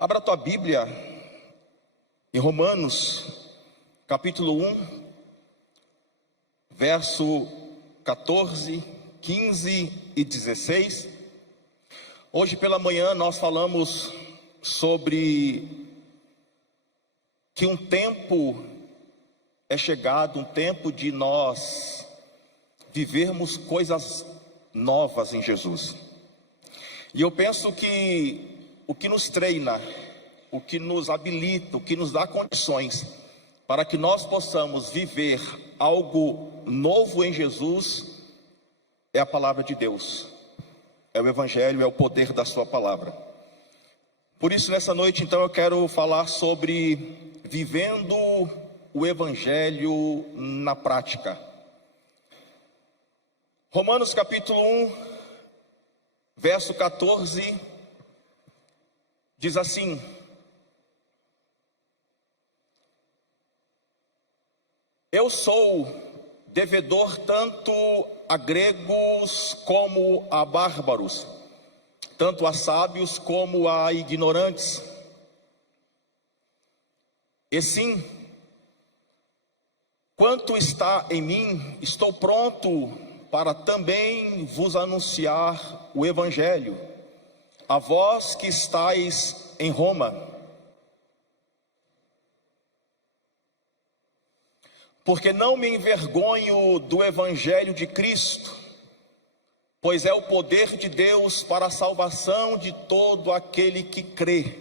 Abra a tua Bíblia em Romanos, capítulo 1, verso 14, 15 e 16. Hoje pela manhã nós falamos sobre que um tempo é chegado, um tempo de nós vivermos coisas novas em Jesus. E eu penso que o que nos treina, o que nos habilita, o que nos dá condições para que nós possamos viver algo novo em Jesus é a palavra de Deus, é o Evangelho, é o poder da sua palavra. Por isso nessa noite então eu quero falar sobre vivendo o Evangelho na prática. Romanos capítulo 1, verso 14, diz assim: eu sou devedor tanto a gregos como a bárbaros, tanto a sábios como a ignorantes. E sim, quanto está em mim, estou pronto para também vos anunciar o Evangelho, a vós que estáis em Roma. Porque não me envergonho do Evangelho de Cristo, pois é o poder de Deus para a salvação de todo aquele que crê,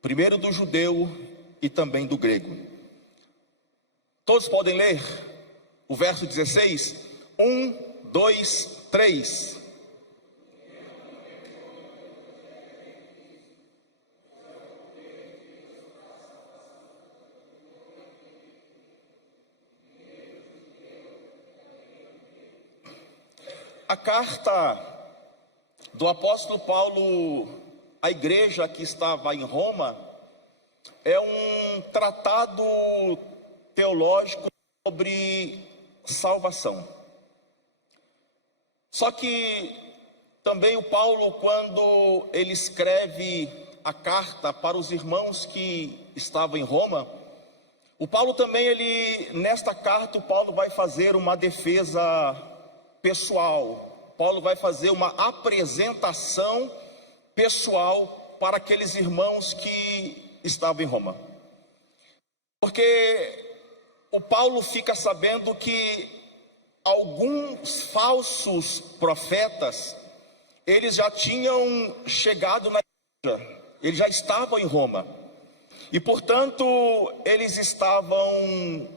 primeiro do judeu e também do grego. Todos podem ler o verso 16? 1, 2, 3. A carta do apóstolo Paulo à igreja que estava em Roma é um tratado teológico sobre salvação. Só que também o Paulo, quando ele escreve a carta para os irmãos que estavam em Roma, o Paulo também, nesta carta, o Paulo vai fazer uma defesa pessoal. Paulo vai fazer uma apresentação pessoal para aqueles irmãos que estavam em Roma. Porque o Paulo fica sabendo que alguns falsos profetas, eles já tinham chegado na igreja, eles já estavam em Roma. E portanto, eles estavam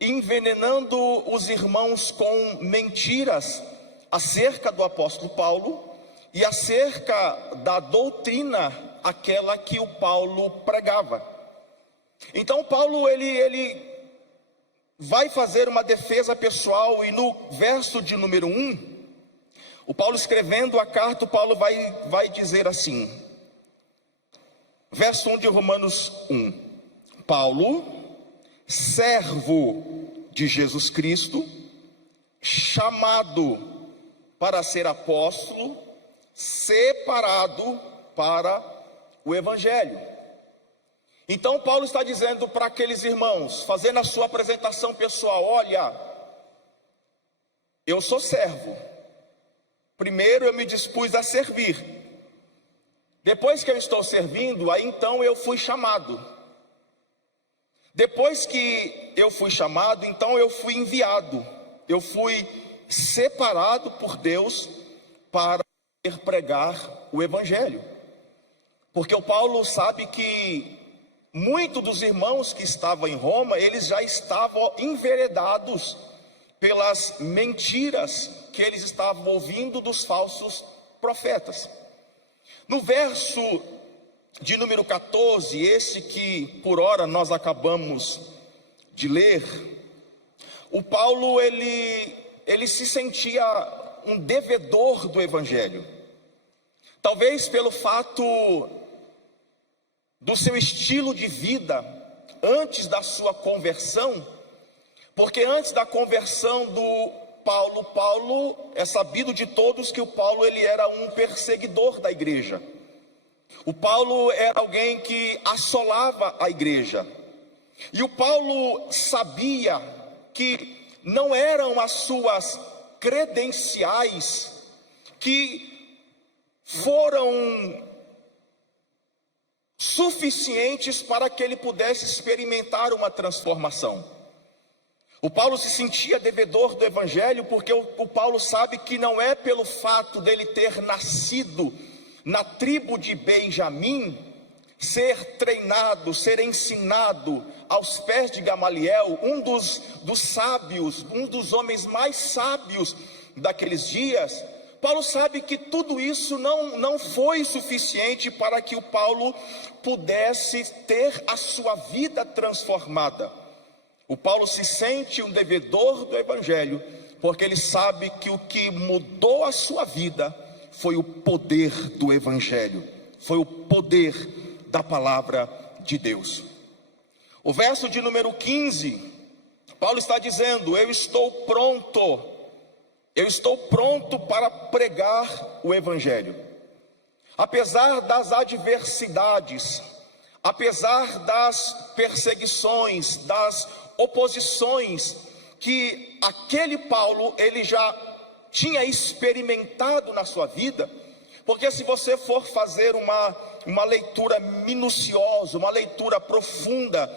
envenenando os irmãos com mentiras acerca do apóstolo Paulo e acerca da doutrina, aquela que o Paulo pregava. Então Paulo, ele vai fazer uma defesa pessoal, e no verso de número 1, o Paulo escrevendo a carta, o Paulo vai dizer assim, verso 1 de Romanos 1, Paulo, servo de Jesus Cristo, chamado para ser apóstolo, separado para o Evangelho. Então Paulo está dizendo para aqueles irmãos, fazendo a sua apresentação pessoal: olha, eu sou servo. Primeiro eu me dispus a servir. Depois que eu estou servindo, aí então eu fui chamado. Depois que eu fui chamado, então eu fui enviado. Eu fui separado por Deus para pregar o Evangelho. Porque o Paulo sabe que muitos dos irmãos que estavam em Roma, eles já estavam enveredados pelas mentiras que eles estavam ouvindo dos falsos profetas. No verso de número 14, esse que por hora nós acabamos de ler, o Paulo ele se sentia um devedor do Evangelho. Talvez pelo fato do seu estilo de vida antes da sua conversão, porque antes da conversão do Paulo é sabido de todos que o Paulo ele era um perseguidor da igreja. O Paulo era alguém que assolava a igreja. E o Paulo sabia que não eram as suas credenciais que foram suficientes para que ele pudesse experimentar uma transformação. O Paulo se sentia devedor do evangelho porque o Paulo sabe que não é pelo fato dele ter nascido na tribo de Benjamim, ser treinado, ser ensinado aos pés de Gamaliel, um dos sábios, um dos homens mais sábios daqueles dias. Paulo sabe que tudo isso não foi suficiente para que o Paulo pudesse ter a sua vida transformada. O Paulo se sente um devedor do evangelho, porque ele sabe que o que mudou a sua vida foi o poder do evangelho, foi o poder da palavra de Deus. O verso de número 15, Paulo está dizendo: eu estou pronto para pregar o evangelho. Apesar das adversidades, apesar das perseguições, das oposições que aquele Paulo ele já tinha experimentado na sua vida, porque se você for fazer uma leitura minuciosa, uma leitura profunda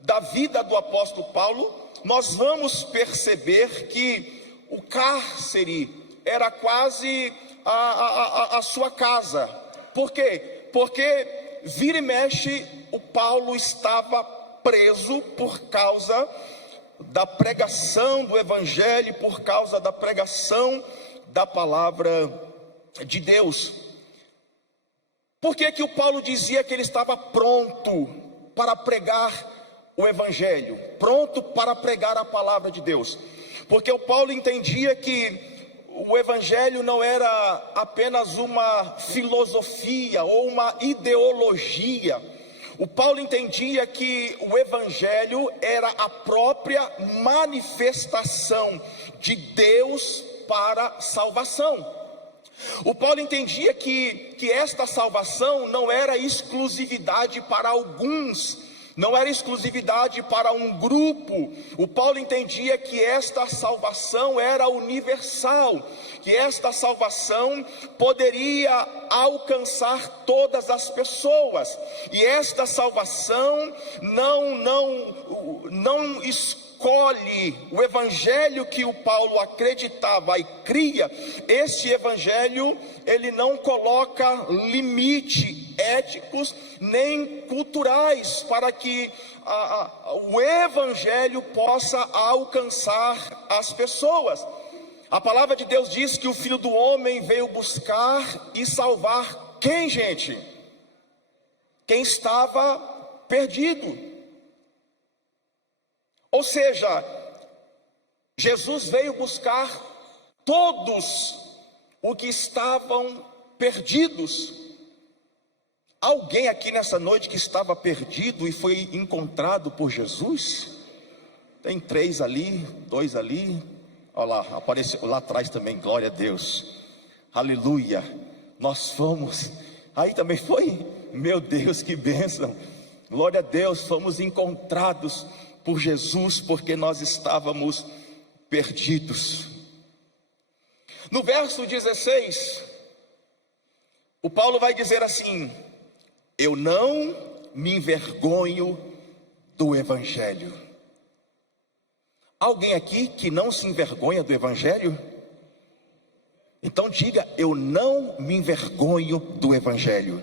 da vida do apóstolo Paulo, nós vamos perceber que o cárcere era quase a sua casa. Por quê? Porque vira e mexe o Paulo estava preso por causa da pregação do evangelho, por causa da pregação da palavra de Deus. Por que que o Paulo dizia que ele estava pronto para pregar o evangelho, pronto para pregar a palavra de Deus? Porque o Paulo entendia que o evangelho não era apenas uma filosofia ou uma ideologia. O Paulo entendia que o evangelho era a própria manifestação de Deus para salvação. O Paulo entendia que esta salvação não era exclusividade para alguns, não era exclusividade para um grupo. O Paulo entendia que esta salvação era universal, que esta salvação poderia alcançar todas as pessoas, e esta salvação não escolhe o evangelho que o Paulo acreditava e cria. Este evangelho, ele não coloca limite éticos nem culturais para que o evangelho possa alcançar as pessoas. A palavra de Deus diz que o Filho do Homem veio buscar e salvar quem, gente? Quem estava perdido. Ou seja, Jesus veio buscar todos os que estavam perdidos. Alguém aqui nessa noite que estava perdido e foi encontrado por Jesus? Tem 3 ali, 2 ali. Olha lá, apareceu lá atrás também, glória a Deus, aleluia. Nós fomos, aí também foi, meu Deus, que bênção, glória a Deus, fomos encontrados por Jesus, porque nós estávamos perdidos. No verso 16, o Paulo vai dizer assim: eu não me envergonho do evangelho. Alguém aqui que não se envergonha do evangelho? Então diga: eu não me envergonho do evangelho.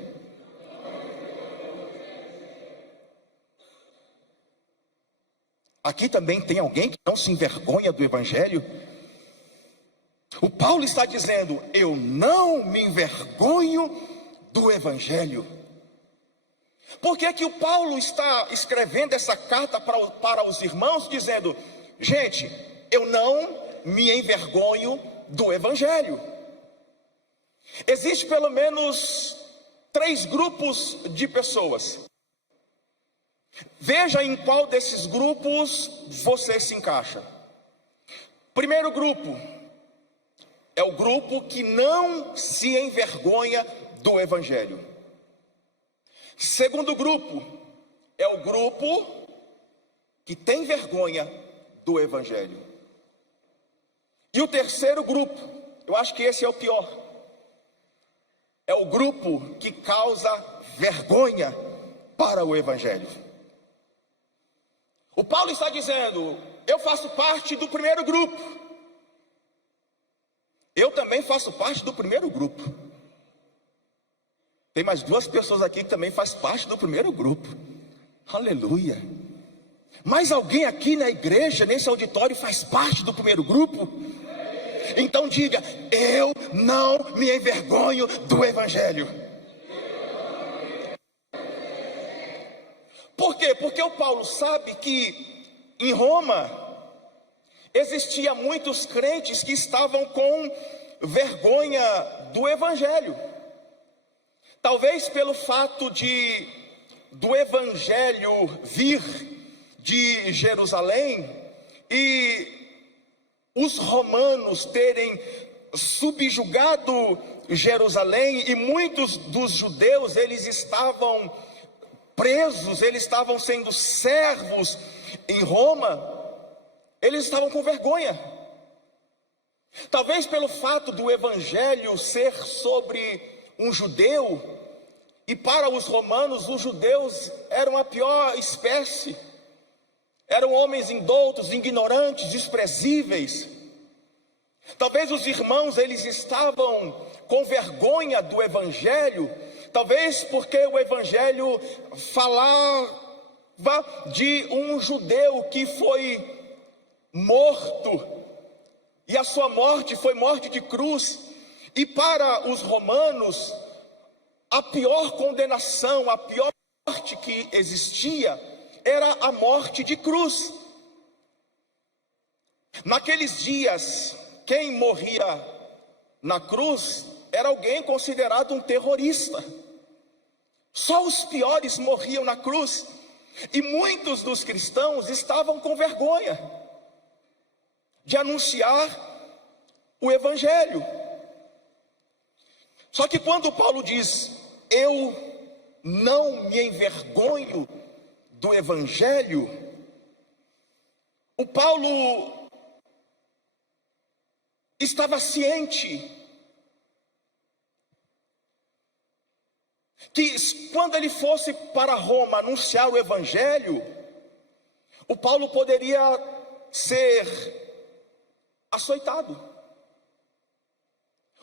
Aqui também tem alguém que não se envergonha do evangelho? O Paulo está dizendo: eu não me envergonho do evangelho. Por que que o Paulo está escrevendo essa carta para os irmãos, dizendo: gente, eu não me envergonho do evangelho? Existe pelo menos 3 grupos de pessoas. Veja em qual desses grupos você se encaixa. Primeiro grupo é o grupo que não se envergonha do evangelho. Segundo grupo é o grupo que tem vergonha do evangelho. E o terceiro grupo, eu acho que esse é o pior, é o grupo que causa vergonha para o evangelho. O Paulo está dizendo: eu faço parte do primeiro grupo. Eu também faço parte do primeiro grupo. Tem mais duas pessoas aqui que também faz parte do primeiro grupo. Aleluia. Mais alguém aqui na igreja, nesse auditório, faz parte do primeiro grupo? Então diga: eu não me envergonho do evangelho. Por quê? Porque o Paulo sabe que em Roma existia muitos crentes que estavam com vergonha do evangelho. Talvez pelo fato do evangelho vir de Jerusalém e os romanos terem subjugado Jerusalém, e muitos dos judeus, eles estavam presos, eles estavam sendo servos em Roma, eles estavam com vergonha. Talvez pelo fato do evangelho ser sobre um judeu, e para os romanos os judeus eram a pior espécie, eram homens indoutos, ignorantes, desprezíveis. Talvez os irmãos, eles estavam com vergonha do evangelho, talvez porque o evangelho falava de um judeu que foi morto, e a sua morte foi morte de cruz. E para os romanos, a pior condenação, a pior morte que existia era a morte de cruz. Naqueles dias, quem morria na cruz era alguém considerado um terrorista. Só os piores morriam na cruz, e muitos dos cristãos estavam com vergonha de anunciar o evangelho. Só que quando Paulo diz: eu não me envergonho do evangelho, o Paulo estava ciente que quando ele fosse para Roma anunciar o evangelho, o Paulo poderia ser açoitado,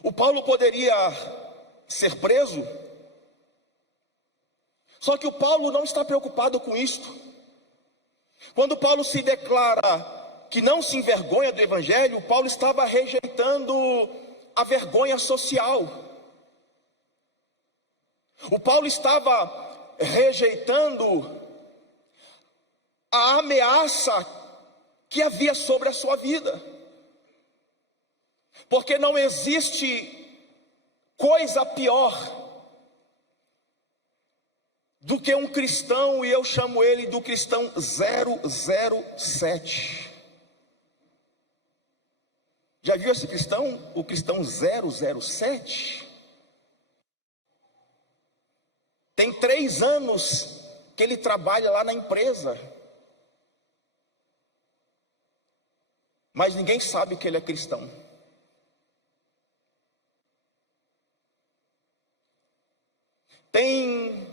o Paulo poderia ser preso. Só que o Paulo não está preocupado com isto. Quando Paulo se declara que não se envergonha do evangelho, Paulo estava rejeitando a vergonha social. O Paulo estava rejeitando a ameaça que havia sobre a sua vida. Porque não existe coisa pior do que um cristão, e eu chamo ele do cristão 007. Já viu esse cristão? O cristão 007? Tem 3 anos que ele trabalha lá na empresa, mas ninguém sabe que ele é cristão. Tem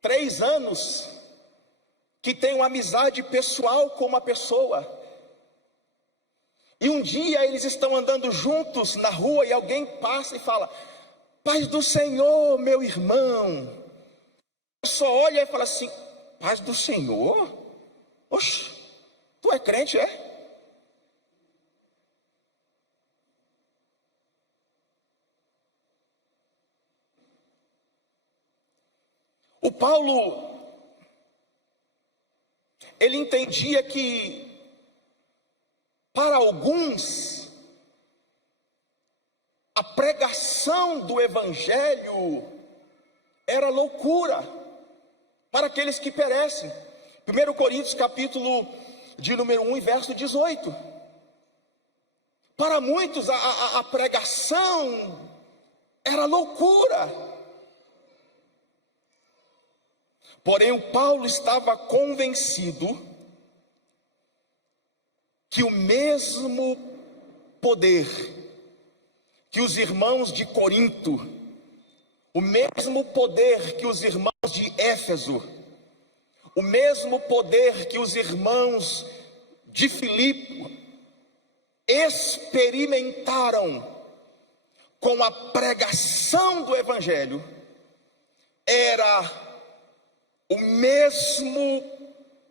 3 anos que tem uma amizade pessoal com uma pessoa, e um dia eles estão andando juntos na rua e alguém passa e fala: paz do Senhor, meu irmão. Eu só olha e fala assim: paz do Senhor? Oxe, tu é crente, é? O Paulo, ele entendia que para alguns a pregação do evangelho era loucura para aqueles que perecem. 1 Coríntios capítulo de número 1 e verso 18. Para muitos a pregação era loucura. Porém, o Paulo estava convencido que o mesmo poder que os irmãos de Corinto, o mesmo poder que os irmãos de Éfeso, o mesmo poder que os irmãos de Filipe experimentaram com a pregação do Evangelho, era o mesmo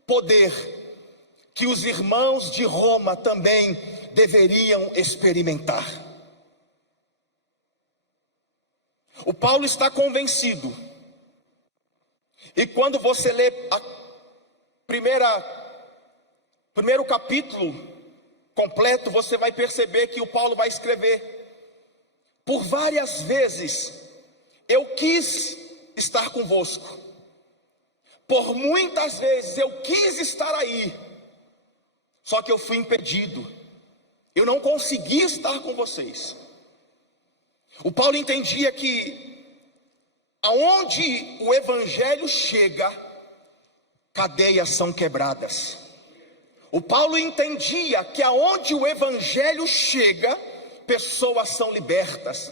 poder que os irmãos de Roma também deveriam experimentar. O Paulo está convencido, e quando você lê primeiro capítulo completo, você vai perceber que o Paulo vai escrever: por várias vezes eu quis estar convosco, por muitas vezes eu quis estar aí, só que eu fui impedido, eu não consegui estar com vocês. O Paulo entendia que aonde o Evangelho chega, cadeias são quebradas. O Paulo entendia que aonde o Evangelho chega, pessoas são libertas.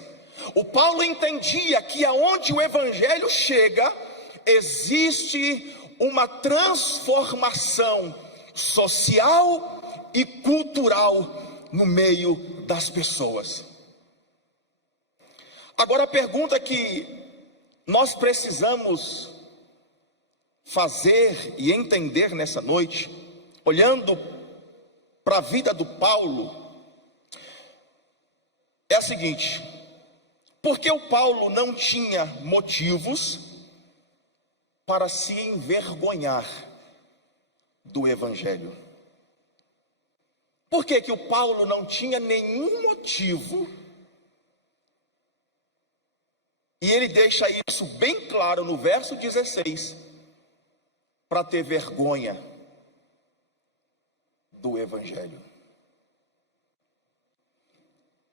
O Paulo entendia que aonde o Evangelho chega, existe uma transformação social e cultural no meio das pessoas. Agora, a pergunta que nós precisamos fazer e entender nessa noite, olhando para a vida do Paulo, é a seguinte: por que o Paulo não tinha motivos para se envergonhar do Evangelho? Por que o Paulo não tinha nenhum motivo? E ele deixa isso bem claro no verso 16, para ter vergonha do Evangelho.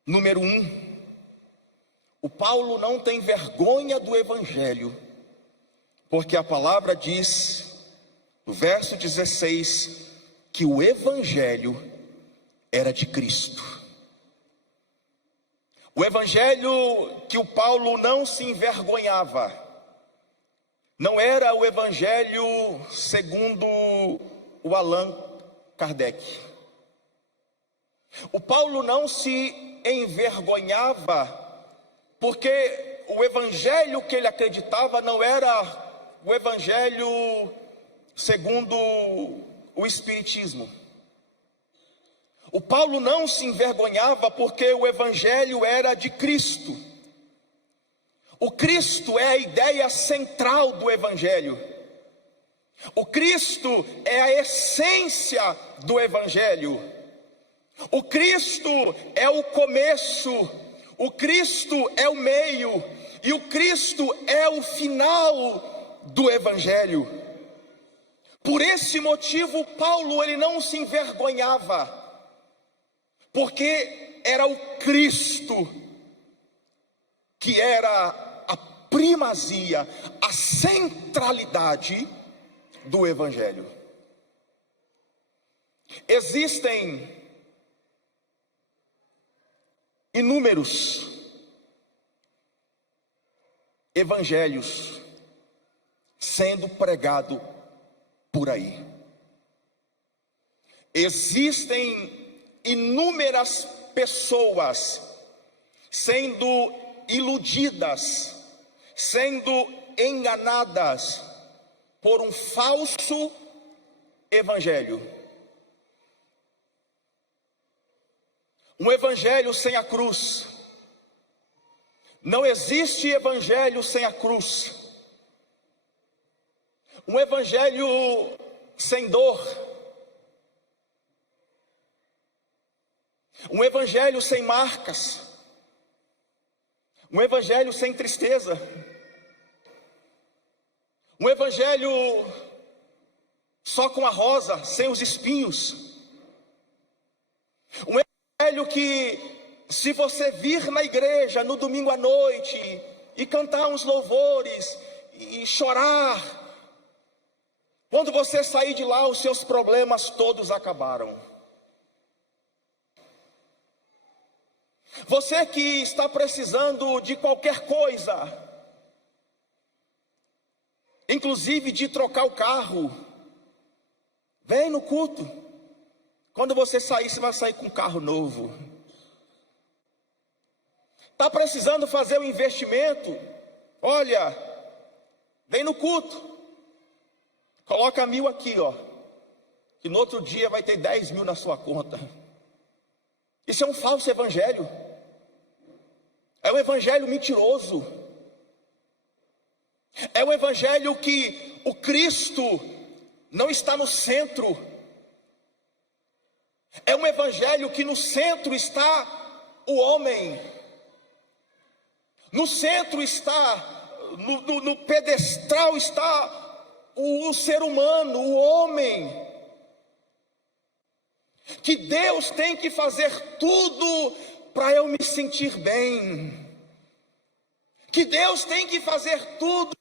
Número 1, o Paulo não tem vergonha do Evangelho, porque a palavra diz, no verso 16, que o Evangelho era de Cristo. O Evangelho que o Paulo não se envergonhava, não era o Evangelho segundo o Allan Kardec. O Paulo não se envergonhava, porque o Evangelho que ele acreditava não era o Evangelho segundo o Espiritismo. O Paulo não se envergonhava porque o Evangelho era de Cristo. O Cristo é a ideia central do Evangelho. O Cristo é a essência do Evangelho. O Cristo é o começo, o Cristo é o meio e o Cristo é o final do Evangelho. Por esse motivo, Paulo ele não se envergonhava, porque era o Cristo que era a primazia, a centralidade do Evangelho. Existem inúmeros evangelhos sendo pregados por aí. Existem inúmeras pessoas sendo iludidas, sendo enganadas por um falso evangelho. Um evangelho sem a cruz. Não existe evangelho sem a cruz. Um evangelho sem dor. Um evangelho sem marcas. Um evangelho sem tristeza. Um evangelho só com a rosa, sem os espinhos. Um evangelho que, se você vir na igreja no domingo à noite e cantar uns louvores e chorar, Quando você sair de lá, os seus problemas todos acabaram. Você que está precisando de qualquer coisa, inclusive de trocar o carro, vem no culto. Quando você sair, você vai sair com um carro novo. Está precisando fazer um investimento? Olha, vem no culto. Coloca 1.000 aqui, que no outro dia vai ter 10.000 na sua conta. Isso é um falso evangelho. É um evangelho mentiroso. É um evangelho que o Cristo não está no centro. É um evangelho que no centro está o homem. No centro está, no pedestal está o ser humano, o homem. Que Deus tem que fazer tudo para eu me sentir bem. Que Deus tem que fazer tudo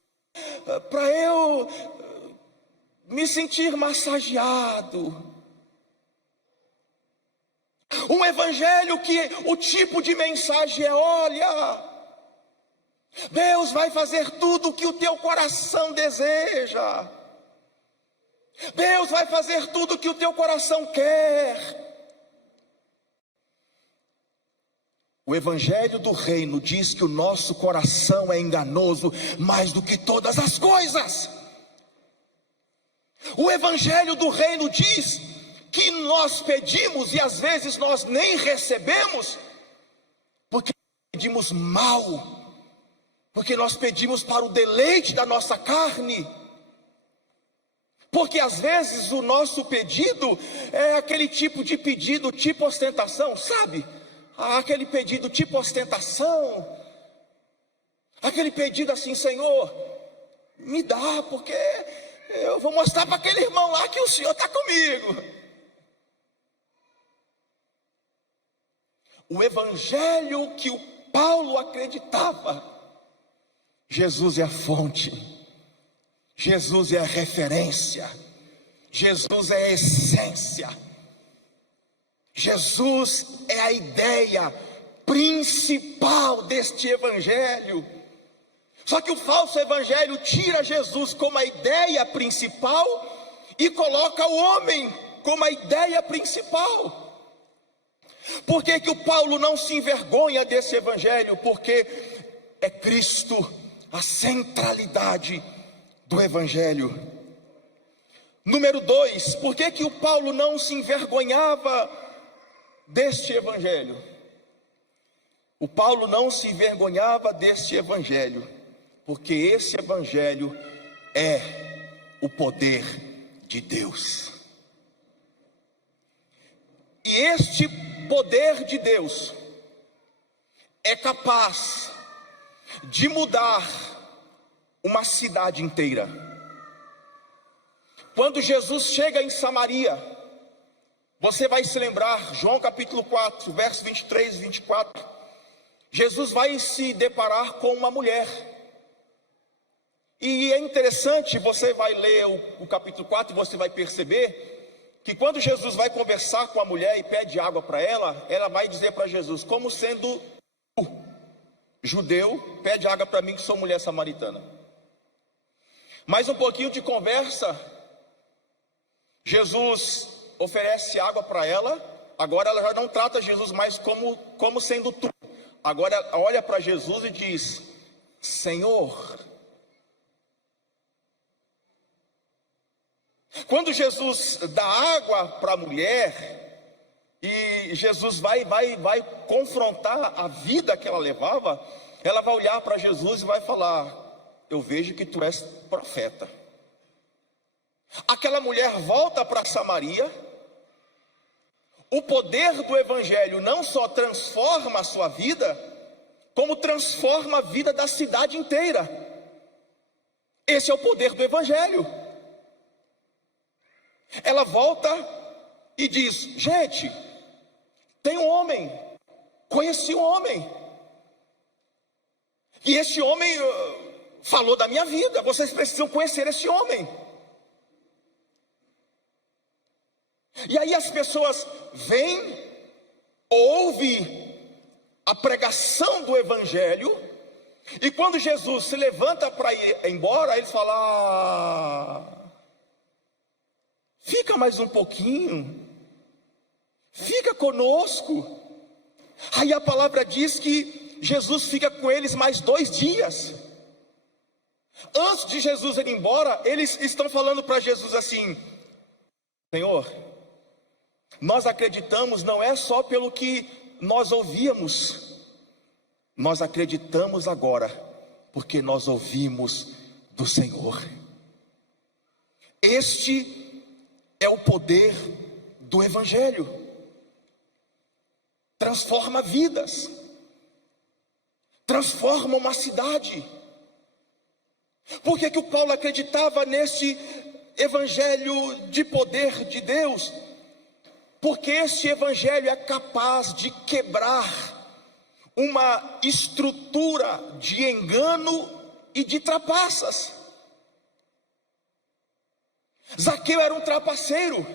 para eu me sentir massageado. Um evangelho que o tipo de mensagem é: olha, Deus vai fazer tudo o que o teu coração deseja. Deus vai fazer tudo o que o teu coração quer. O evangelho do reino diz que o nosso coração é enganoso mais do que todas as coisas. O evangelho do reino diz que nós pedimos e às vezes nós nem recebemos, porque pedimos mal. Porque nós pedimos para o deleite da nossa carne. Porque às vezes o nosso pedido é aquele tipo de pedido, tipo ostentação, sabe? Aquele pedido tipo ostentação. Aquele pedido assim: Senhor, me dá, porque eu vou mostrar para aquele irmão lá que o Senhor está comigo. O evangelho que o Paulo acreditava: Jesus é a fonte, Jesus é a referência, Jesus é a essência, Jesus é a ideia principal deste evangelho. Só que o falso evangelho tira Jesus como a ideia principal e coloca o homem como a ideia principal. Por que que o Paulo não se envergonha desse evangelho? Porque é Cristo a centralidade do evangelho. Número 2, por que que o Paulo não se envergonhava deste evangelho? O Paulo não se envergonhava deste evangelho, porque esse evangelho é o poder de Deus. E este poder de Deus é capaz de mudar uma cidade inteira. Quando Jesus chega em Samaria, você vai se lembrar, João capítulo 4, versos 23 e 24. Jesus vai se deparar com uma mulher. E é interessante, você vai ler o capítulo 4 e você vai perceber que quando Jesus vai conversar com a mulher e pede água para ela vai dizer para Jesus: como sendo judeu, pede água para mim que sou mulher samaritana. Mais um pouquinho de conversa, Jesus oferece água para ela. Agora ela já não trata Jesus mais como sendo tu. Agora ela olha para Jesus e diz: Senhor. Quando Jesus dá água para a mulher, e Jesus vai confrontar a vida que ela levava, ela vai olhar para Jesus e vai falar: eu vejo que tu és profeta. Aquela mulher volta para Samaria. O poder do evangelho não só transforma a sua vida, como transforma a vida da cidade inteira. Esse é o poder do evangelho. Ela volta e diz: gente, tem um homem, conheci um homem, e esse homem falou da minha vida, vocês precisam conhecer esse homem. E aí as pessoas vêm, ouvem a pregação do Evangelho, e quando Jesus se levanta para ir embora, eles falam: fica mais um pouquinho, fica conosco. Aí a palavra diz que Jesus fica com eles mais 2 dias. Antes de Jesus ir embora, eles estão falando para Jesus assim: Senhor, nós acreditamos não é só pelo que nós ouvíamos, nós acreditamos agora porque nós ouvimos do Senhor. Este é o poder do Evangelho. Transforma vidas, transforma uma cidade. Por que o Paulo acreditava nesse Evangelho de poder de Deus? Porque esse Evangelho é capaz de quebrar uma estrutura de engano e de trapaças. Zaqueu era um trapaceiro,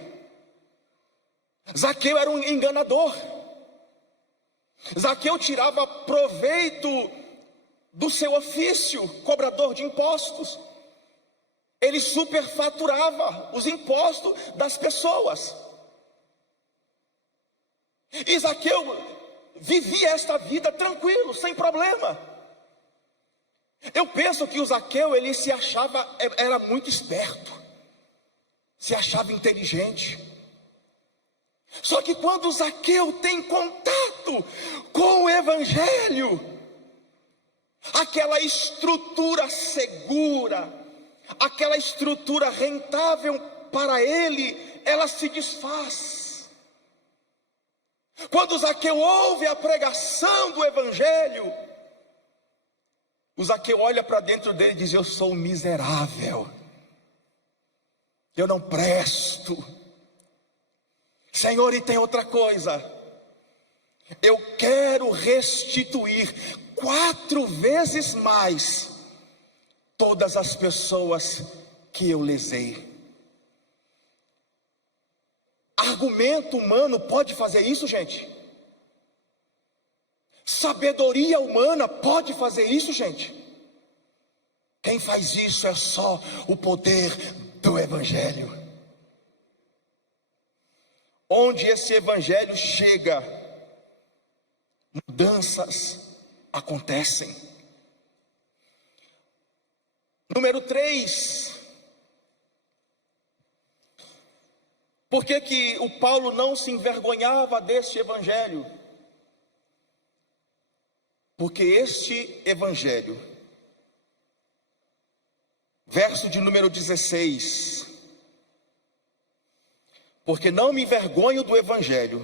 Zaqueu era um enganador. Zaqueu tirava proveito do seu ofício, cobrador de impostos. Ele superfaturava os impostos das pessoas. E Zaqueu vivia esta vida tranquilo, sem problema. Eu penso que o Zaqueu, ele se achava, era muito esperto, se achava inteligente. Só que quando Zaqueu tem contato com o Evangelho, aquela estrutura segura, aquela estrutura rentável para ele, ela se desfaz. Quando Zaqueu ouve a pregação do Evangelho, o Zaqueu olha para dentro dele e diz: eu sou miserável, eu não presto. Senhor, e tem outra coisa, eu quero restituir 4 vezes mais todas as pessoas que eu lesei. Argumento humano pode fazer isso, gente? Sabedoria humana pode fazer isso, gente? Quem faz isso é só o poder do Evangelho. Onde esse Evangelho chega, mudanças acontecem. Número 3. Por que o Paulo não se envergonhava deste Evangelho? Porque este Evangelho, verso de número 16: porque não me envergonho do Evangelho,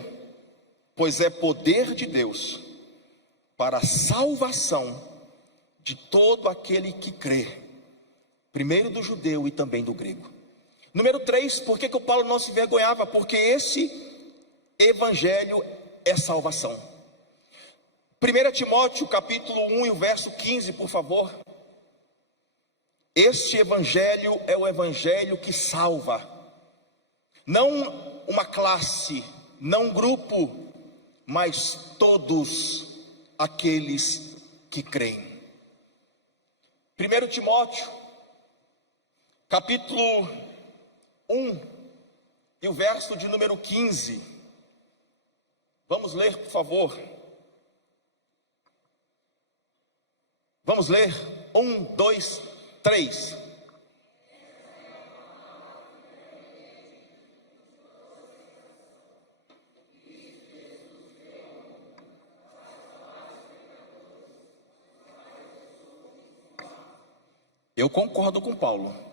pois é poder de Deus para a salvação de todo aquele que crê, primeiro do judeu e também do grego. Número 3, por que o Paulo não se envergonhava? Porque esse Evangelho é salvação. 1 Timóteo capítulo 1 e o verso 15, por favor. Este Evangelho é o Evangelho que salva. Não uma classe, não um grupo, mas todos aqueles que creem. 1 Timóteo, capítulo 1, e o verso de número 15. Vamos ler, por favor. Vamos ler. 1, 2, 3. Eu concordo com Paulo.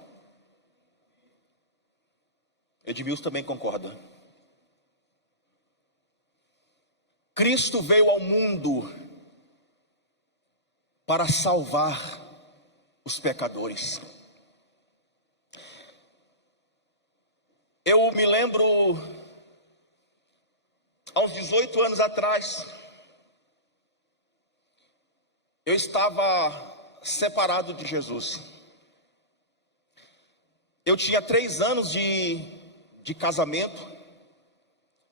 Edmilson também concorda. Cristo veio ao mundo para salvar os pecadores. Eu me lembro, há uns 18 anos atrás, eu estava separado de Jesus. Eu tinha 3 anos de casamento,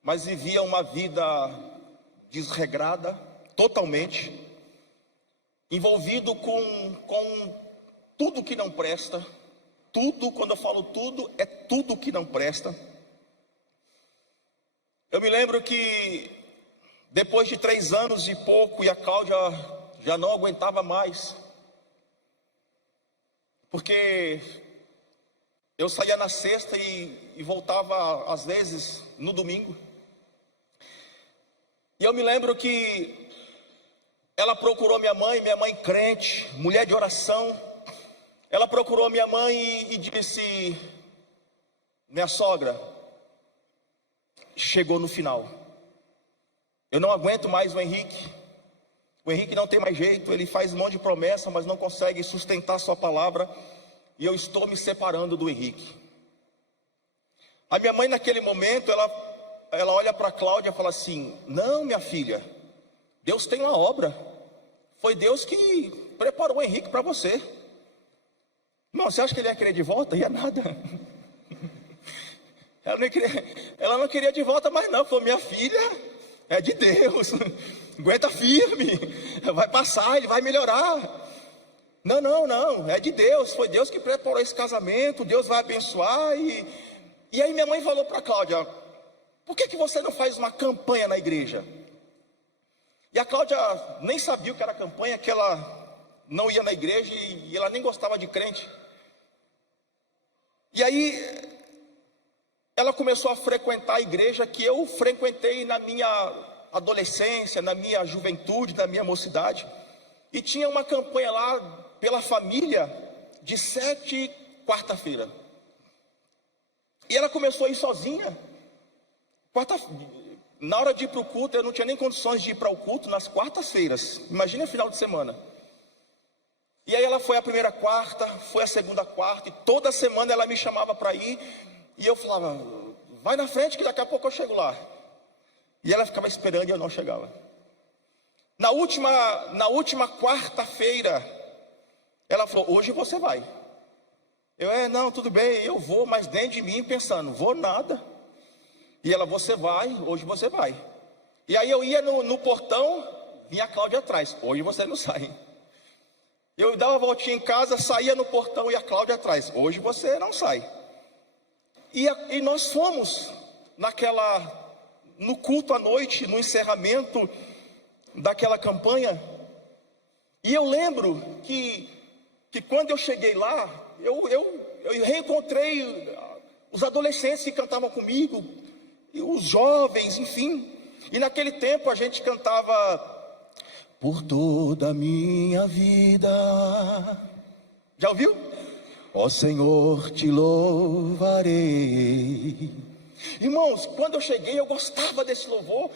mas vivia uma vida desregrada, totalmente, envolvido com tudo que não presta. Tudo, quando eu falo tudo, é tudo que não presta. Eu me lembro que depois de 3 anos e pouco, e a Cláudia já não aguentava mais, porque eu saía na sexta e voltava às vezes no domingo. E eu me lembro que ela procurou minha mãe crente, mulher de oração. Ela procurou minha mãe e disse: minha sogra, chegou no final. Eu não aguento mais o Henrique. O Henrique não tem mais jeito, ele faz um monte de promessa, mas não consegue sustentar sua palavra. E eu estou me separando do Henrique. A minha mãe, naquele momento, ela olha para a Cláudia e fala assim: não, minha filha, Deus tem uma obra. Foi Deus que preparou o Henrique para você. Não, você acha que ele ia querer de volta? Ia nada. Ela não queria de volta, mas não. Falou: minha filha, é de Deus. Aguenta firme. Vai passar, ele vai melhorar. Não, é de Deus. Foi Deus que preparou esse casamento. Deus vai abençoar. E aí minha mãe falou para a Cláudia: por que você não faz uma campanha na igreja? E a Cláudia nem sabia o que era campanha, que ela não ia na igreja e ela nem gostava de crente. E aí ela começou a frequentar a igreja que eu frequentei na minha adolescência, na minha juventude, na minha mocidade. E tinha uma campanha lá pela família de 7 quarta-feira. E ela começou a ir sozinha. Na hora de ir para o culto, eu não tinha nem condições de ir para o culto nas quartas-feiras. Imagina final de semana. E aí ela foi a primeira quarta, foi a segunda quarta, e toda semana ela me chamava para ir. E eu falava: vai na frente que daqui a pouco eu chego lá. E ela ficava esperando e eu não chegava. Na última quarta-feira, ela falou: hoje você vai. Eu: não, tudo bem, eu vou, mas dentro de mim pensando: vou nada. E ela: você vai, hoje você vai. E aí eu ia no portão, vinha a Cláudia atrás: hoje você não sai. Eu dava uma voltinha em casa, saía no portão e a Cláudia atrás: hoje você não sai. E nós fomos no culto à noite, no encerramento daquela campanha. E eu lembro que quando eu cheguei lá, eu reencontrei os adolescentes que cantavam comigo, e os jovens, enfim. E naquele tempo a gente cantava: por toda a minha vida. Já ouviu? Ó Senhor, te louvarei. Irmãos, quando eu cheguei, eu gostava desse louvor.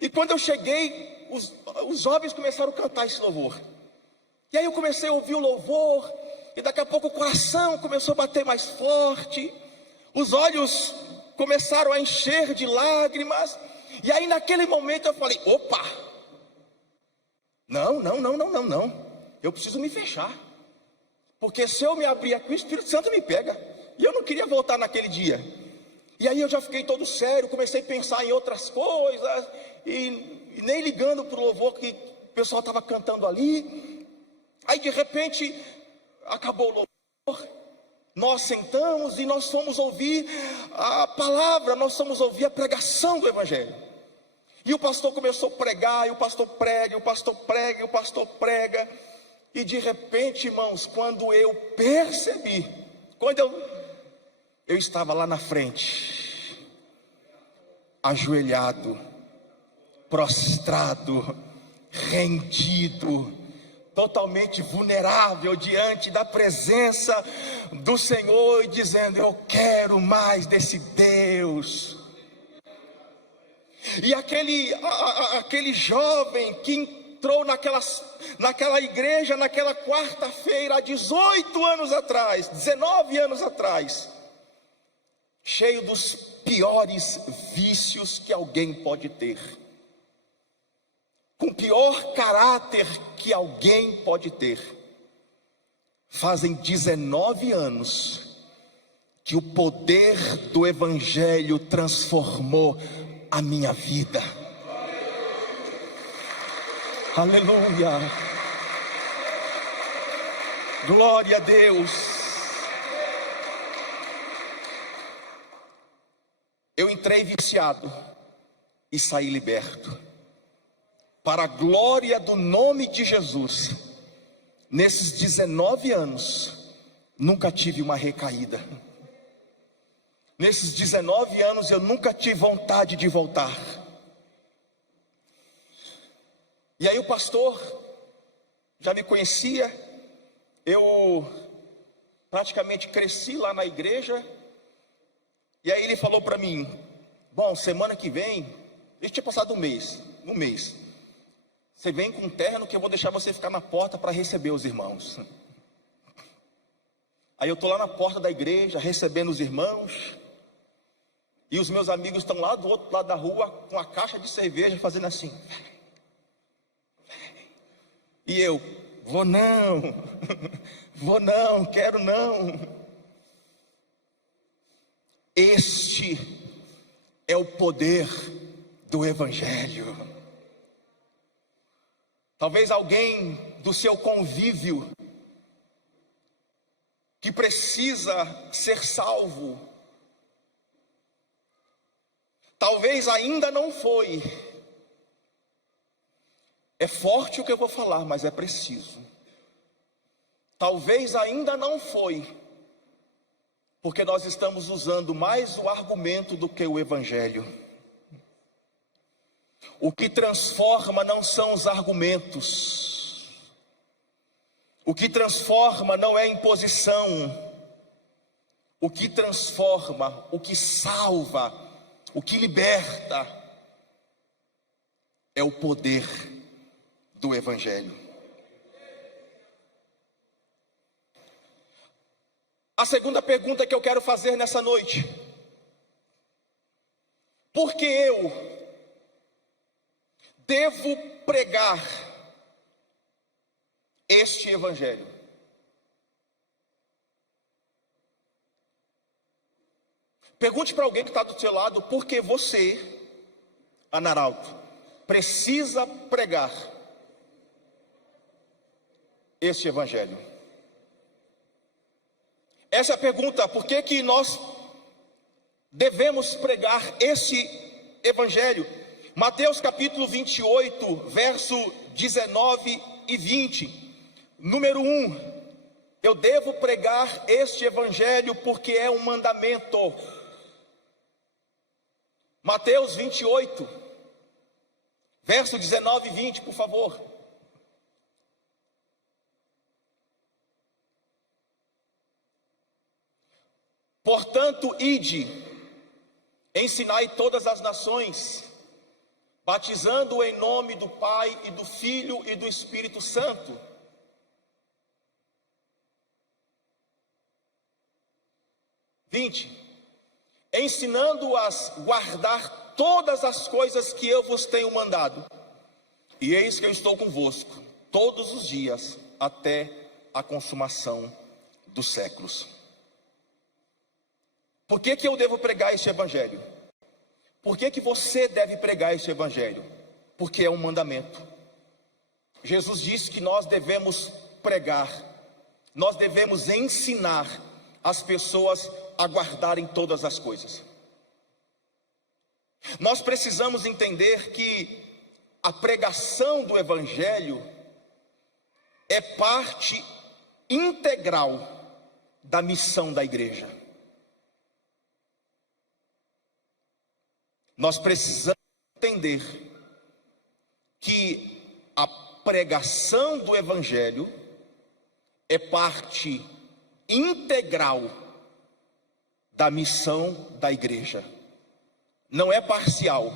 E quando eu cheguei, os jovens começaram a cantar esse louvor. E aí eu comecei a ouvir o louvor, e daqui a pouco o coração começou a bater mais forte. Os olhos começaram a encher de lágrimas. E aí naquele momento eu falei: opa! Não. Eu preciso me fechar. Porque se eu me abrir aqui, o Espírito Santo me pega. E eu não queria voltar naquele dia. E aí eu já fiquei todo sério, comecei a pensar em outras coisas. E nem ligando para o louvor que o pessoal estava cantando ali. Aí de repente, acabou o louvor. Nós sentamos e nós fomos ouvir a palavra, nós fomos ouvir a pregação do Evangelho. E o pastor começou a pregar, e o pastor prega, e o pastor prega, e o pastor prega. E de repente, irmãos, quando eu percebi, eu estava lá na frente, ajoelhado, prostrado, rendido, totalmente vulnerável diante da presença do Senhor, e dizendo: eu quero mais desse Deus. E aquele jovem que entrou naquela igreja, naquela quarta-feira, há 18 anos atrás, 19 anos atrás, cheio dos piores vícios que alguém pode ter, com o pior caráter que alguém pode ter, fazem 19 anos que o poder do Evangelho transformou a minha vida. Aleluia. Glória a Deus. Eu entrei viciado e saí liberto. Para a glória do nome de Jesus, nesses 19 anos, nunca tive uma recaída. Nesses 19 anos eu nunca tive vontade de voltar. E aí o pastor já me conhecia, eu praticamente cresci lá na igreja. E aí ele falou para mim: bom, semana que vem, ele tinha passado um mês, você vem com um terno que eu vou deixar você ficar na porta para receber os irmãos. Aí eu estou lá na porta da igreja, recebendo os irmãos, e os meus amigos estão lá do outro lado da rua, com a caixa de cerveja, fazendo assim. E eu, vou não, quero não. Este é o poder do Evangelho. Talvez alguém do seu convívio que precisa ser salvo, talvez ainda não foi. É forte o que eu vou falar, mas é preciso. Talvez ainda não foi, porque nós estamos usando mais o argumento do que o Evangelho. O que transforma não são os argumentos. O que transforma não é a imposição. O que transforma, o que salva, o que liberta, é o poder do Evangelho. A segunda pergunta que eu quero fazer nessa noite: por que eu devo pregar este Evangelho? Pergunte para alguém que está do seu lado: por que você, Anaraldo, precisa pregar este Evangelho? Essa é a pergunta: por que que nós devemos pregar este Evangelho? Mateus capítulo 28, verso 19 e 20. Número 1, eu devo pregar este Evangelho porque é um mandamento. Mateus 28, verso 19 e 20, por favor. Portanto, ide, ensinai todas as nações, batizando em nome do Pai e do Filho e do Espírito Santo. Ensinando-as a guardar todas as coisas que eu vos tenho mandado. E eis que eu estou convosco todos os dias, até a consumação dos séculos. Por que que eu devo pregar este Evangelho? Por que que você deve pregar este Evangelho? Porque é um mandamento. Jesus disse que nós devemos pregar, nós devemos ensinar as pessoas a guardarem todas as coisas. Nós precisamos entender que a pregação do Evangelho é parte integral da missão da igreja. Nós precisamos entender que a pregação do Evangelho é parte integral da missão da igreja. Não é parcial.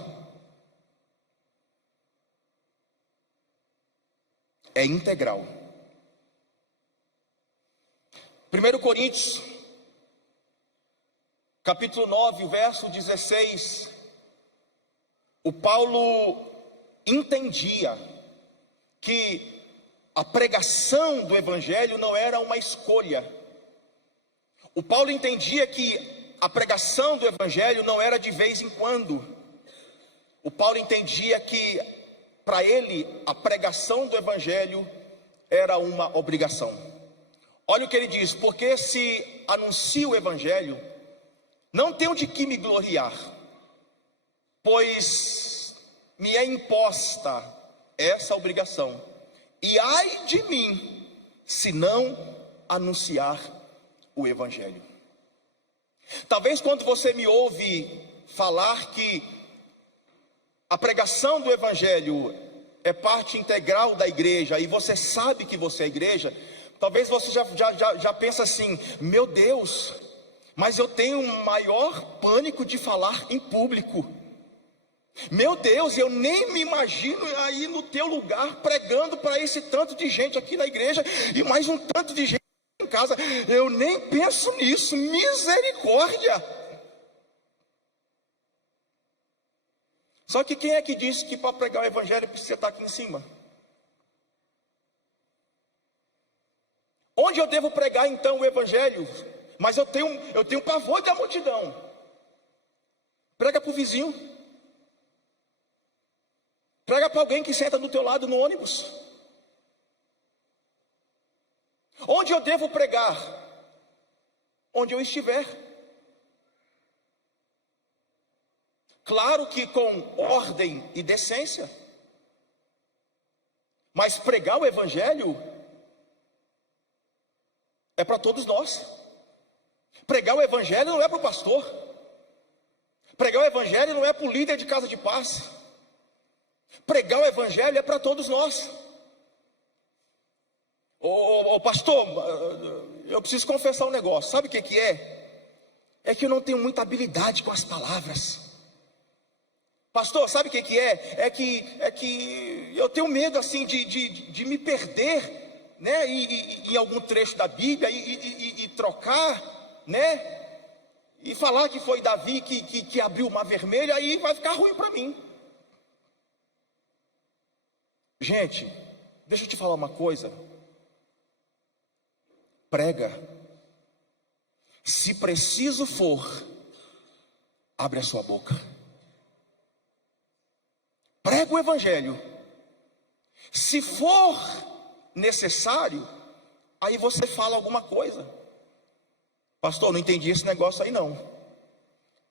É integral. 1 Coríntios, capítulo 9, verso 16. O Paulo entendia que a pregação do Evangelho não era uma escolha. O Paulo entendia que a pregação do Evangelho não era de vez em quando. o Paulo entendia que para ele a pregação do evangelho era uma obrigação. Olha o que ele diz: porque se anuncio o evangelho, não tenho de que me gloriar, pois me é imposta essa obrigação, e ai de mim se não anunciar o evangelho. Talvez quando você me ouve falar que a pregação do evangelho é parte integral da igreja, e você sabe que você é igreja, talvez você já pense assim: meu Deus, mas eu tenho um maior pânico de falar em público. Meu Deus, eu nem me imagino aí no teu lugar pregando para esse tanto de gente aqui na igreja e mais um tanto de gente em casa. Eu nem penso nisso. Misericórdia! Só que quem é que disse que para pregar o evangelho precisa estar aqui em cima? Onde eu devo pregar então o evangelho? Mas eu tenho pavor da multidão. Prega para o vizinho. Prega para alguém que senta do teu lado no ônibus. Onde eu devo pregar? Onde eu estiver. Claro que com ordem e decência. Mas pregar o evangelho é para todos nós. Pregar o evangelho não é para o pastor. Pregar o evangelho não é para o líder de casa de paz. Pregar o evangelho é para todos nós. Ô pastor, eu preciso confessar um negócio. Sabe o que é? É que eu não tenho muita habilidade com as palavras. Pastor, sabe o que é? É que eu tenho medo assim de me perder, né? Em algum trecho da Bíblia e trocar, né? E falar que foi Davi que abriu o mar vermelho, aí vai ficar ruim para mim. Gente, deixa eu te falar uma coisa. Prega. Se preciso for, abre a sua boca. Prega o evangelho. Se for necessário, aí você fala alguma coisa. Pastor, não entendi esse negócio aí não.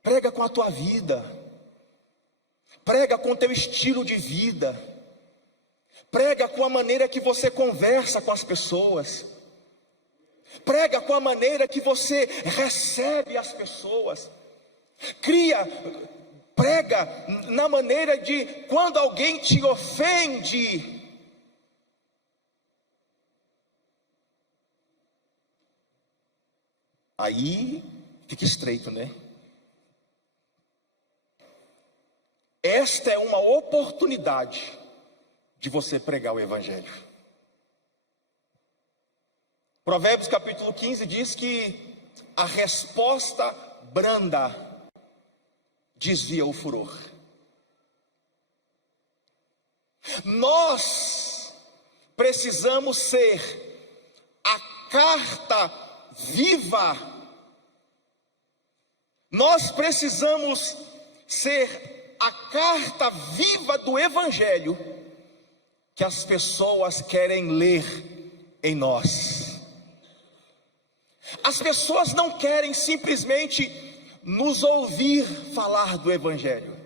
Prega com a tua vida. Prega com o teu estilo de vida. Prega com a maneira que você conversa com as pessoas. Prega com a maneira que você recebe as pessoas. Prega na maneira de quando alguém te ofende, aí fica estreito, né? Esta é uma oportunidade de você pregar o evangelho. Provérbios capítulo 15 diz que a resposta branda desvia o furor. Nós precisamos ser a carta viva. Nós precisamos ser a carta viva do evangelho que as pessoas querem ler em nós. As pessoas não querem simplesmente nos ouvir falar do evangelho.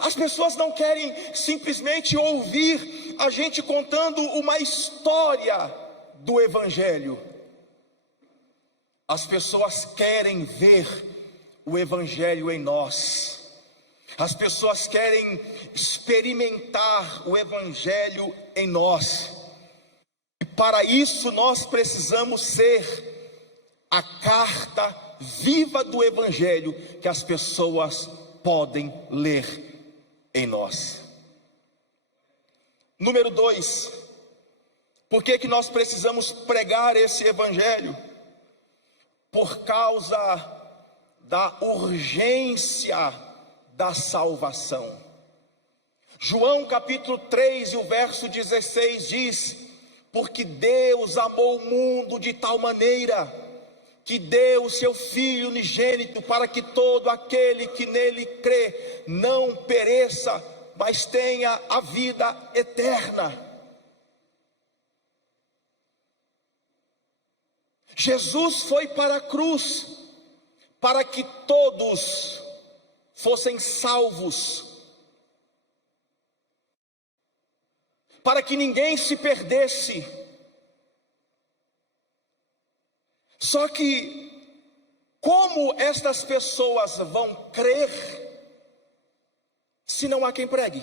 As pessoas não querem simplesmente ouvir a gente contando uma história do evangelho. As pessoas querem ver o evangelho em nós. As pessoas querem experimentar o evangelho em nós. E para isso nós precisamos ser a carta viva do evangelho que as pessoas podem ler em nós. Número 2, por que nós precisamos pregar esse evangelho? Por causa da urgência da salvação. João capítulo 3 e o verso 16 diz: porque Deus amou o mundo de tal maneira que deu o seu Filho unigênito para que todo aquele que nele crê não pereça, mas tenha a vida eterna. Jesus foi para a cruz para que todos fossem salvos, para que ninguém se perdesse. Só que, como estas pessoas vão crer, se não há quem pregue?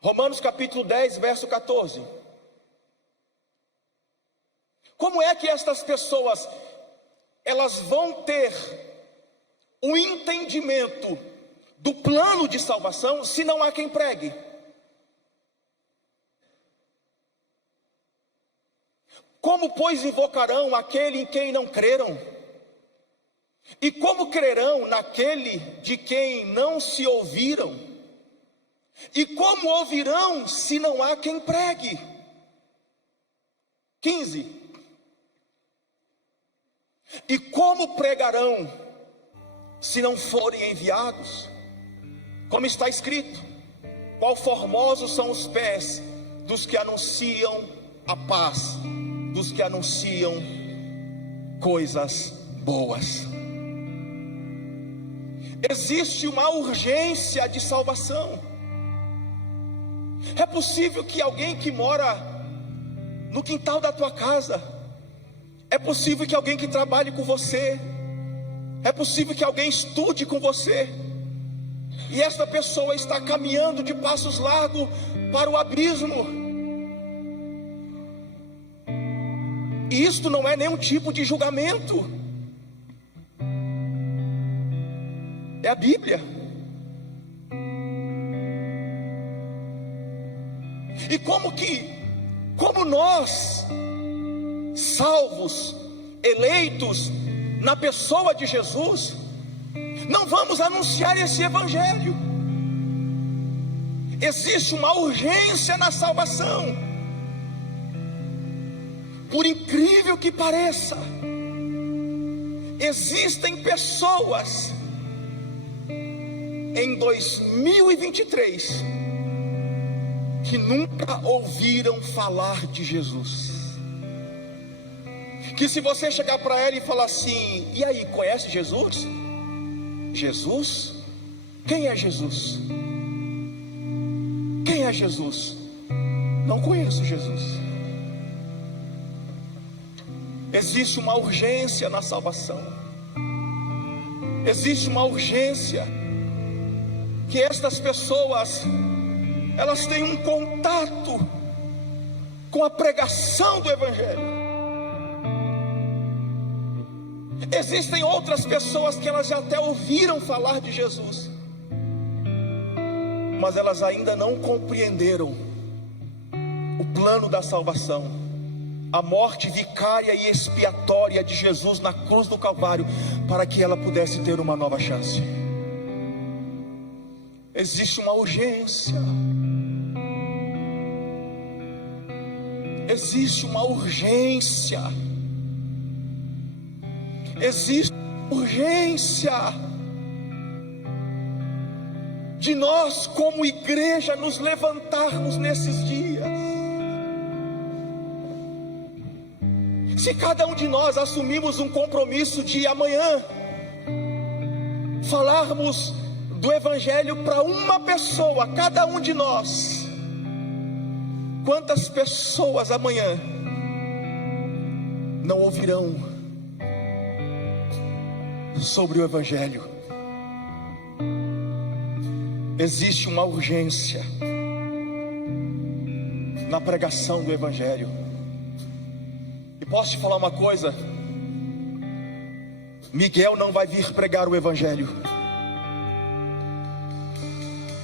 Romanos capítulo 10, verso 14. Como é que estas pessoas, elas vão ter o entendimento do plano de salvação, se não há quem pregue? Como, pois, invocarão aquele em quem não creram? E como crerão naquele de quem não se ouviram? E como ouvirão se não há quem pregue? 15. E como pregarão se não forem enviados? Como está escrito: quão formosos são os pés dos que anunciam a paz, dos que anunciam coisas boas. Existe uma urgência de salvação. É possível que alguém que mora no quintal da tua casa, é possível que alguém que trabalhe com você, é possível que alguém estude com você, e esta pessoa está caminhando de passos largos para o abismo. E isto não é nenhum tipo de julgamento, é a Bíblia. E como nós, salvos, eleitos na pessoa de Jesus, não vamos anunciar esse evangelho? Existe uma urgência na salvação. Por incrível que pareça, existem pessoas em 2023 que nunca ouviram falar de Jesus. Que se você chegar para ela e falar assim: e aí, conhece Jesus? Jesus? Quem é Jesus? Quem é Jesus? Não conheço Jesus. Existe uma urgência na salvação. Existe uma urgência que estas pessoas, elas têm um contato com a pregação do evangelho. Existem outras pessoas que elas já até ouviram falar de Jesus, mas elas ainda não compreenderam o plano da salvação, a morte vicária e expiatória de Jesus na cruz do Calvário, para que ela pudesse ter uma nova chance. Existe uma urgência. Existe uma urgência. Existe urgência de nós, como igreja, nos levantarmos nesses dias. Se cada um de nós assumirmos um compromisso de amanhã falarmos do evangelho para uma pessoa, cada um de nós, quantas pessoas amanhã não ouvirão sobre o evangelho? Existe uma urgência na pregação do evangelho. E posso te falar uma coisa: Miguel não vai vir pregar o evangelho.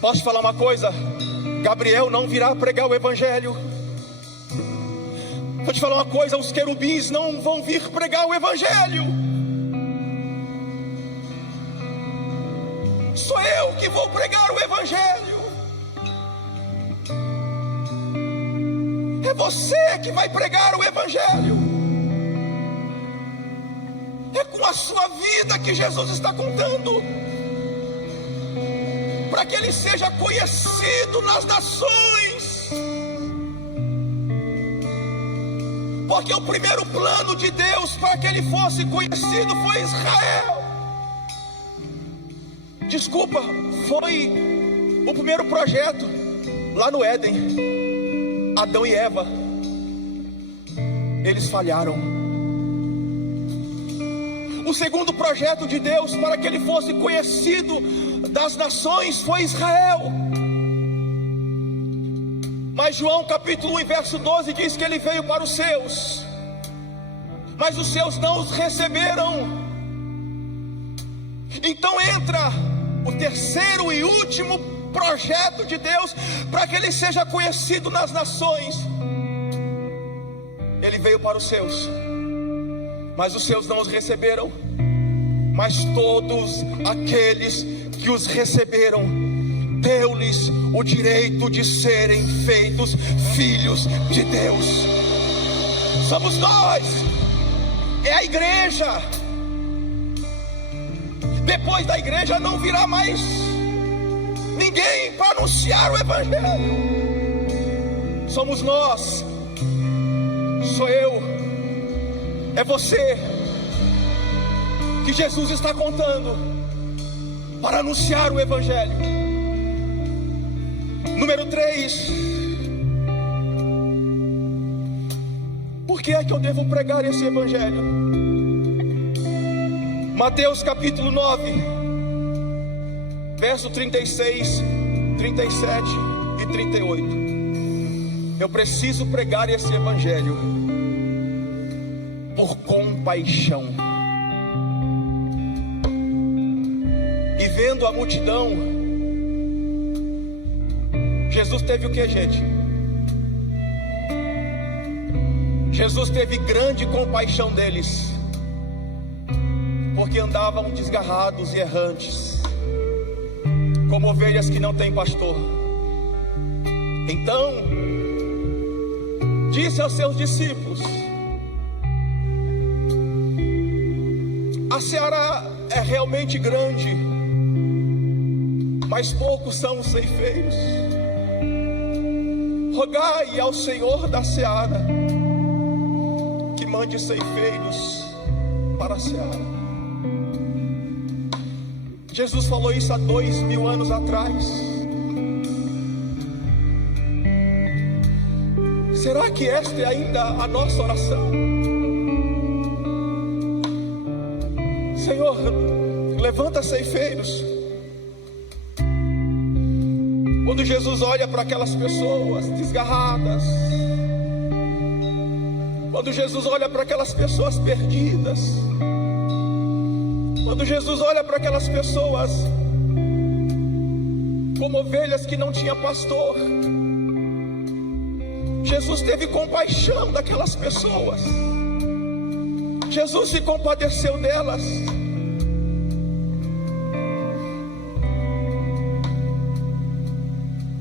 Posso te falar uma coisa: Gabriel não virá pregar o evangelho. Vou te falar uma coisa: os querubins não vão vir pregar o evangelho. Sou eu que vou pregar o evangelho. É você que vai pregar o evangelho. É com a sua vida que Jesus está contando, para que ele seja conhecido nas nações. Porque o primeiro plano de Deus para que ele fosse conhecido foi Israel. Desculpa, foi o primeiro projeto lá no Éden. Adão e Eva, eles falharam. O segundo projeto de Deus para que ele fosse conhecido das nações foi Israel. Mas João capítulo 1 verso 12 diz que ele veio para os seus, mas os seus não os receberam. Então entra o terceiro e último projeto de Deus para que ele seja conhecido nas nações. Ele veio para os seus, mas os seus não os receberam. Mas todos aqueles que os receberam, deu-lhes o direito de serem feitos filhos de Deus. Somos nós, é a igreja. Depois da igreja não virá mais ninguém para anunciar o evangelho. Somos nós, sou eu, é você, que Jesus está contando para anunciar o evangelho. Número 3, por que é que eu devo pregar esse evangelho? Mateus capítulo 9, verso 36, 37 e 38. Eu preciso pregar esse evangelho por compaixão. E vendo a multidão, Jesus teve o que, gente? Jesus teve grande compaixão deles, porque andavam desgarrados e errantes, como ovelhas que não têm pastor. Então disse aos seus discípulos: a seara é realmente grande, mas poucos são os ceifeiros. Rogai ao Senhor da seara que mande ceifeiros para a seara. Jesus falou isso há 2000 anos atrás. Será que esta é ainda a nossa oração? Senhor, levanta ceifeiros. Quando Jesus olha para aquelas pessoas desgarradas, quando Jesus olha para aquelas pessoas perdidas, quando Jesus olha para aquelas pessoas como ovelhas que não tinham pastor, Jesus teve compaixão daquelas pessoas. Jesus se compadeceu delas.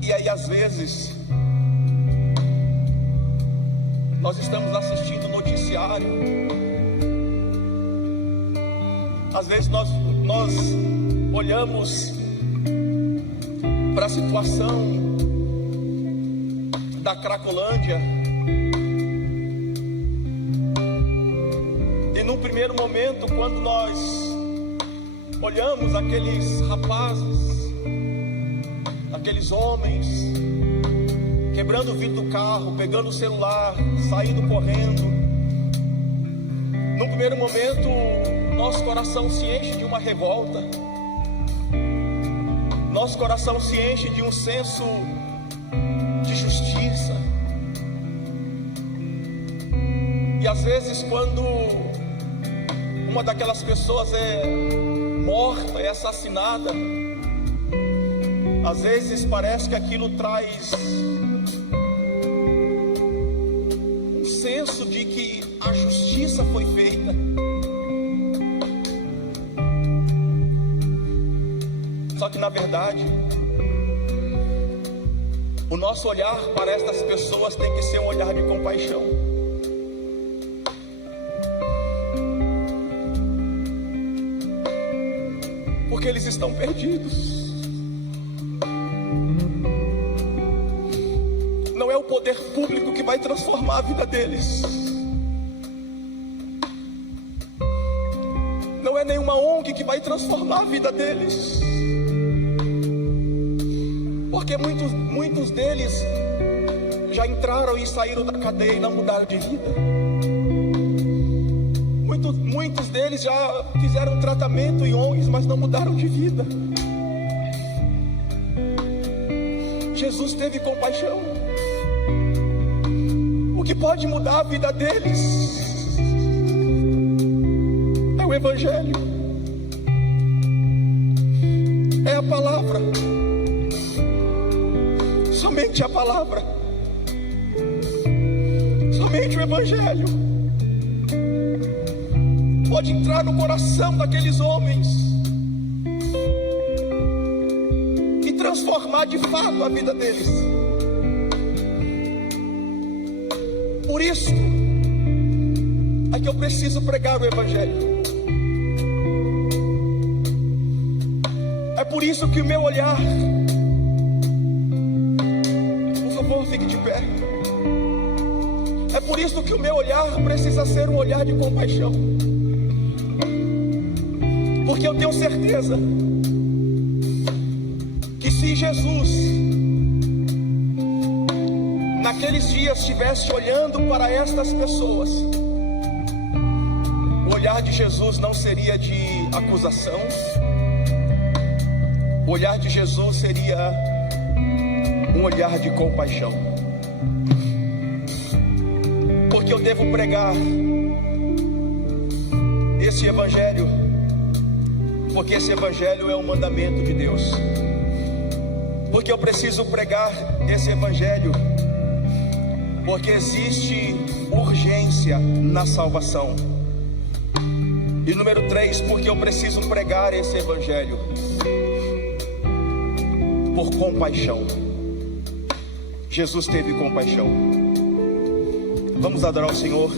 E aí às vezes nós estamos assistindo o noticiário, às vezes nós olhamos para a situação da Cracolândia e num primeiro momento, quando nós olhamos aqueles rapazes, aqueles homens quebrando o vidro do carro, pegando o celular, saindo correndo, num primeiro momento nosso coração se enche de uma revolta, nosso coração se enche de um senso de justiça. E às vezes quando uma daquelas pessoas é morta, é assassinada, às vezes parece que aquilo traz um senso de que a justiça foi feita. Só que na verdade, o nosso olhar para estas pessoas tem que ser um olhar de compaixão. porque eles estão perdidos. Não é o poder público que vai transformar a vida deles. Não é nenhuma ONG que vai transformar a vida deles. Porque muitos deles já entraram e saíram da cadeia e não mudaram de vida. Muitos deles já fizeram tratamento em ONGs, mas não mudaram de vida. Jesus teve compaixão. O que pode mudar a vida deles é o Evangelho, é a palavra, somente a palavra, somente o Evangelho pode entrar no coração daqueles homens e transformar de fato a vida deles. Por isso é que eu preciso pregar o Evangelho. É por isso que o meu olhar, por favor, fique de pé. É por isso que o meu olhar precisa ser um olhar de compaixão. Porque eu tenho certeza que se Jesus naqueles dias estivesse olhando para estas pessoas, o olhar de Jesus não seria de acusação. O olhar de Jesus seria um olhar de compaixão. Porque eu devo pregar esse Evangelho, porque esse Evangelho é um mandamento de Deus. Porque eu preciso pregar esse Evangelho, porque existe urgência na salvação. E número 3, porque eu preciso pregar esse Evangelho por compaixão. Jesus teve compaixão. Vamos adorar o Senhor.